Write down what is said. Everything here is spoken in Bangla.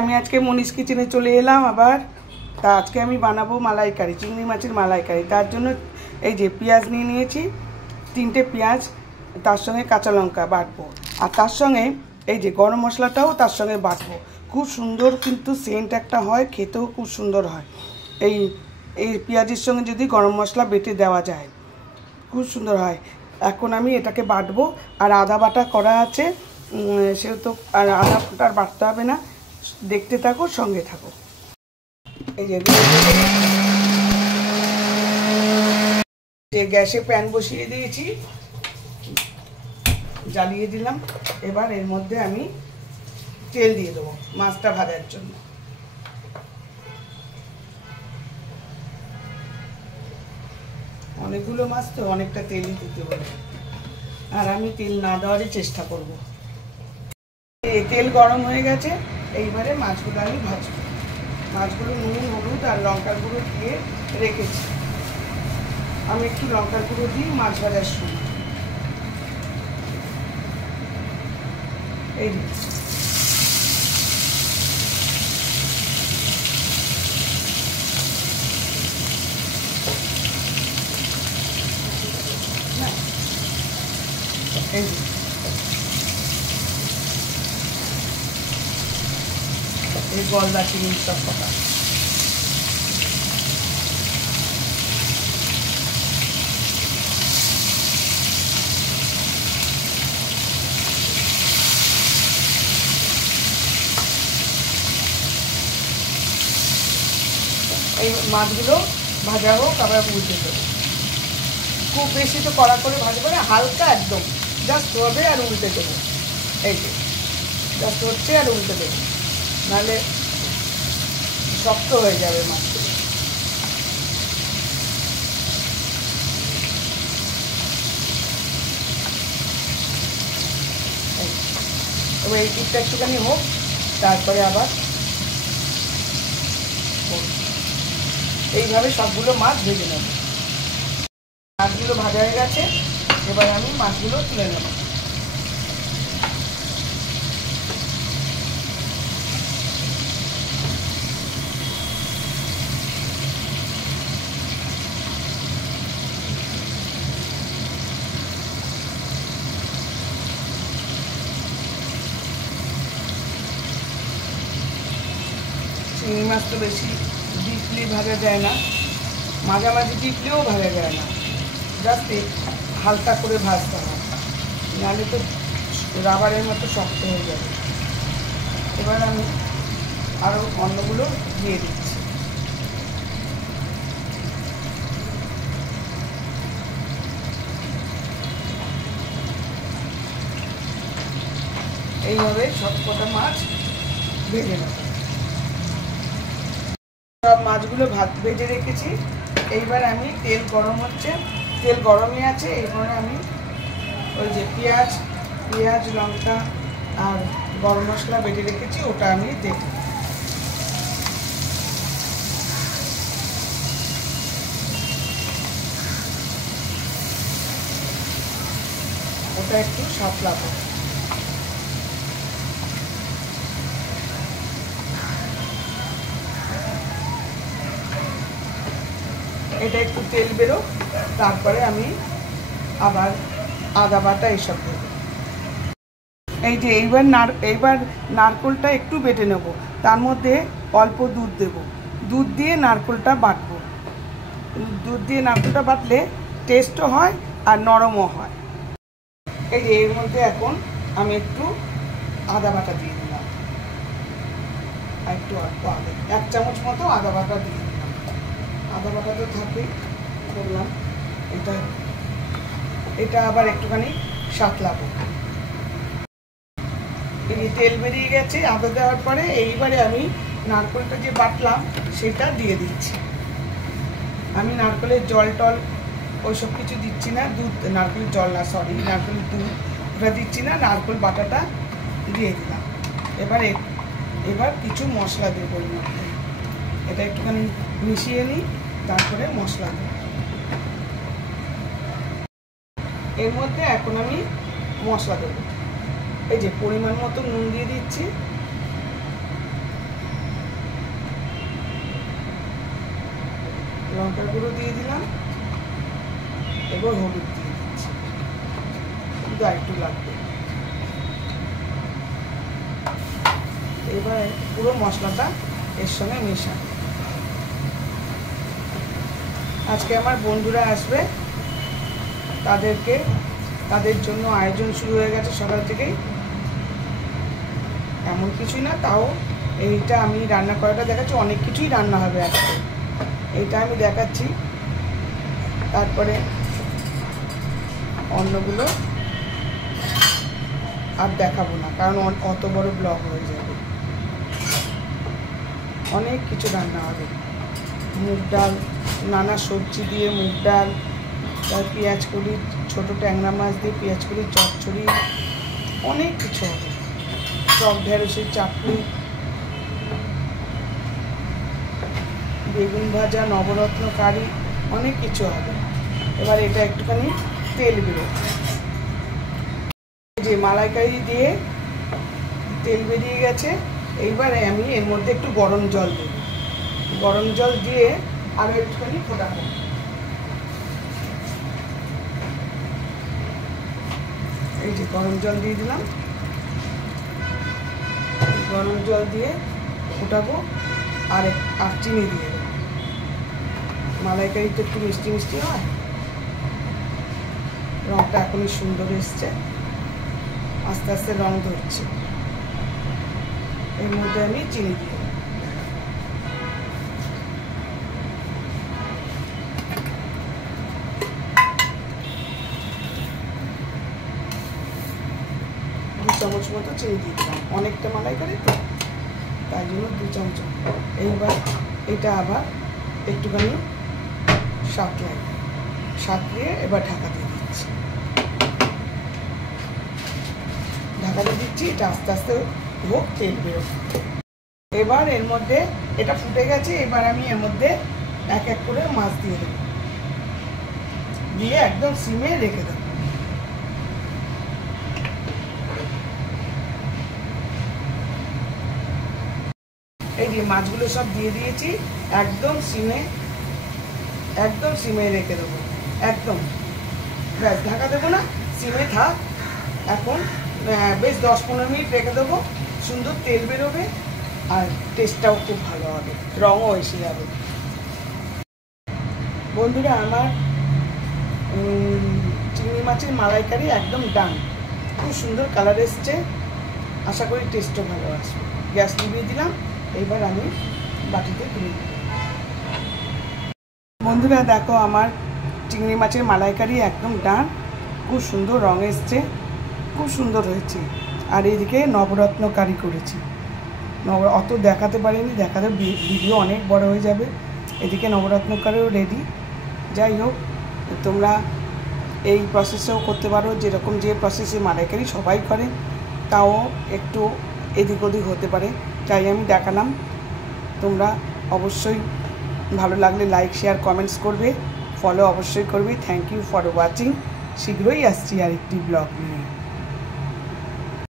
আমি আজকে মনীষ কিচেনে চলে এলাম আবার। তা আজকে আমি বানাবো মালাইকারি, চিংড়ি মাছের মালাইকারি। তার জন্য এই যে পেঁয়াজ নিয়ে নিয়েছি, 3টে পেঁয়াজ, তার সঙ্গে কাঁচা লঙ্কা বাটবো, আর তার সঙ্গে এই যে গরম মশলাটাও তার সঙ্গে বাটবো। খুব সুন্দর কিন্তু সেন্ট একটা হয়, খেতেও খুব সুন্দর হয়। এই এই পেঁয়াজের সঙ্গে যদি গরম মশলা বেটে দেওয়া যায় খুব সুন্দর হয়। এখন আমি এটাকে বাটবো, আর আদা বাটা করা আছে, সেহেতু আর আদাটা আর বাটতে হবে না। দেখতে থাকো, সঙ্গে থাকো। এই যে গ্যাসে প্যান বসিয়ে দিয়েছি, জ্বালিয়ে দিলাম। এবার এর মধ্যে আমি তেল দিয়ে দেবো মাছটা ভাজার জন্য। অনেকগুলো মাছ তো অনেকটা তেলই দিতে হবে, আর আমি তেল না দেওয়ারই চেষ্টা করব। তেল গরম হয়ে গেছে, এইবারে মাছগুলো আমি ভাজবো। মাছগুলো নুন, হলুদ আর লঙ্কার গুঁড়ো দিয়ে রেখেছি। আমি একটু লঙ্কার গুঁড়ো দিই মাছ ভাজার সময়। এই এই গলদা চিংড়ি সব কথা। এই মাছগুলো ভাজা হোক, আবার উল্টে দেবো। খুব বেশি তো কড়া করে ভাজবো না, হালকা একদম জাস্ট হবে, আর উল্টে দেবো। এই যে জাস্ট হচ্ছে, আর উল্টে দেবো, নাহলে শক্ত হয়ে যাবে মাছগুলো। এবার এই দিকটা একটুখানি হোক, তারপরে আবার এইভাবে সবগুলো মাছ ভেজে নেব। মাছগুলো ভাজা হয়ে গেছে, এবার আমি মাছগুলো তুলে নেব। চিংড়ি মাছ তো বেশি ডিপলি ভাজা যায় না, মাঝামাঝি ডিপলিও ভাজা যায় না, জাস্ট হালকা করে ভাজতে হবে, নাহলে তো রাবারের মতো শক্ত হয়ে যাবে। এবার আমি আরও অন্যগুলো দিয়ে দিচ্ছি। এইভাবে সব কটা মাছ ভেজে নেব। সব মাছগুলো ভেজে রেখেছি। এইবার আমি তেল গরম হচ্ছে, তেল গরমই আছে, এইবারে আমি ওই যে পেঁয়াজ লঙ্কা আর গরম মশলা বেটে রেখেছি, ওটা আমি দেব। ওটা একটু সাঁতলাবো। এটা একটু তেল বেরো, তারপরে আমি আবার আদা বাটা এসব দেব। এই যে এইবার নারকোলটা একটু বেটে নেব, তার মধ্যে অল্প দুধ দেব। দুধ দিয়ে নারকোলটা বাটবো। দুধ দিয়ে নারকোলটা বাটলে টেস্টও হয় আর নরমও হয়। এই যে এর মধ্যে এখন আমি একটু আদা বাটা দিয়ে দিলাম, আর একটু অল্প আদা, 1 চামচ মতো আদা বাটা দিয়ে দিলাম। আদা বাটা তো থাকেই, করলাম। এটা আবার একটুখানি সাঁতলাবো। এই তেল বেরিয়ে গেছে আদা দেওয়ার পরে, এইবারে আমি নারকেলটা যে বাটলাম সেটা দিয়ে দিচ্ছি। আমি নারকেলের জল টল ওইসব কিছু দিচ্ছি না, দুধ, নারকেলের জল না, সরি, নারকেলের দুধ ওটা দিচ্ছি না, নারকেল বাটাটা দিয়ে দিলাম। এবার কিছু মশলা দেবো এর মধ্যে। এটা একটুখানি মিশিয়ে নিই, তারপরে মশলা দেব। এর মধ্যে এখন আমি মশলা দেবো। এই যে পরিমাণ মতো নুন দিয়ে দিচ্ছি, লঙ্কার গুঁড়ো দিয়ে দিলাম, এবার হলুদ দিয়ে দিচ্ছি, কিন্তু একটু লাগবে। এবার পুরো মশলাটা এর সঙ্গে মেশাবো। আজকে আমার বন্ধুরা আসবে, তাদের জন্য আয়োজন শুরু হয়ে গেছে সকাল থেকেই। এমন কিছুই না, তাও এইটা আমি রান্না করাটা দেখাচ্ছি, অনেক কিছুই রান্না হবে আজকে, এইটা আমি দেখাচ্ছি। তারপরে অন্যগুলো আর দেখাবো না, কারণ অত বড় ব্লগ হয়ে যাবে। অনেক কিছু রান্না হবে, মুগ ডাল, নানা সবজি দিয়ে মুগ ডাল, তার পেঁয়াজ কলি, ছোটো ট্যাংরা মাছ দিয়ে পেঁয়াজ কলি চচ্চড়ি, অনেক কিছু হবে। টক ঢেঁড়সের চাটনি, বেগুন ভাজা, নবরত্ন কারি, অনেক কিছু হবে। এবার এটা একটুখানি তেল বেরো, যে মালাইকারি দিয়ে তেল বেরিয়ে গেছে। এইবারে আমি এর মধ্যে একটু গরম জল দেব, গরম জল দিয়ে আরও একটুখানি ফোটাবো। এই যে গরম জল দিয়ে দিলাম, গরম জল দিয়ে ফোটাবো, আর চিনি দিয়ে দেবো। মালাইকারি তো একটু মিষ্টি মিষ্টি হয়, রঙটা এখনই সুন্দর এসছে, আস্তে আস্তে রং ধরছে। এর মধ্যে আমি চিনি দিয়ে দেবো। দু চামচ মতো চিনি দিয়ে দিলাম, অনেকটা মালাইকারি তো, তাই জন্য 2 চামচ। এইবার এটা আবার একটুখানি সাঁতলিয়ে এবার ঢাকা দিয়ে দিচ্ছি, ঢাকা দিয়ে দিচ্ছি। এটা আস্তে আস্তে হোক, তেল বেরোক। এবার এর মধ্যে এটা ফুটে গেছে, এবার আমি এর মধ্যে এক এক করে মাছ দিয়ে দেবো, দিয়ে একদম সিমে রেখে দেবো। এই যে মাছগুলো সব দিয়ে দিয়েছি, একদম সিমে রেখে দেবো, একদম। ব্যাস, ঢাকা দেবো না, সিমে থাক। এখন বেশ 10-15 মিনিট রেখে দেবো, সুন্দর তেল বেরোবে আর টেস্টটাও খুব ভালো হবে, রঙও এসে যাবে। বন্ধুরা, আমার চিংড়ি মাছের মালাইকারি একদম ডান, খুব সুন্দর কালার এসছে, আশা করি টেস্টও ভালো আসবে। গ্যাস নিভিয়ে দিলাম, এইবার আমি বাটিতে তুলে দিই। বন্ধুরা দেখো, আমার চিংড়ি মাছের মালাইকারি একদম ডান, খুব সুন্দর রং এসছে, খুব সুন্দর হয়েছে। আর এদিকে নবরত্ন কারি করেছি, অত দেখাতে পারিনি, দেখাতে ভিডিও অনেক বড় হয়ে যাবে। এদিকে নবরত্ন কারিও রেডি। যাই হোক, তোমরা এই প্রসেসেও করতে পারো, যেরকম যে প্রসেসে মালাইকারি সবাই করে, তাও একটু এদিক ওদিক হতে পারে, তাই আমি দেখালাম। তোমরা অবশ্যই ভালো লাগলে লাইক, শেয়ার, কমেন্টস করবে, ফলো অবশ্যই করবে। Thank you for watching. শীঘ্রই আসছি আরেকটি ব্লগ নিয়ে।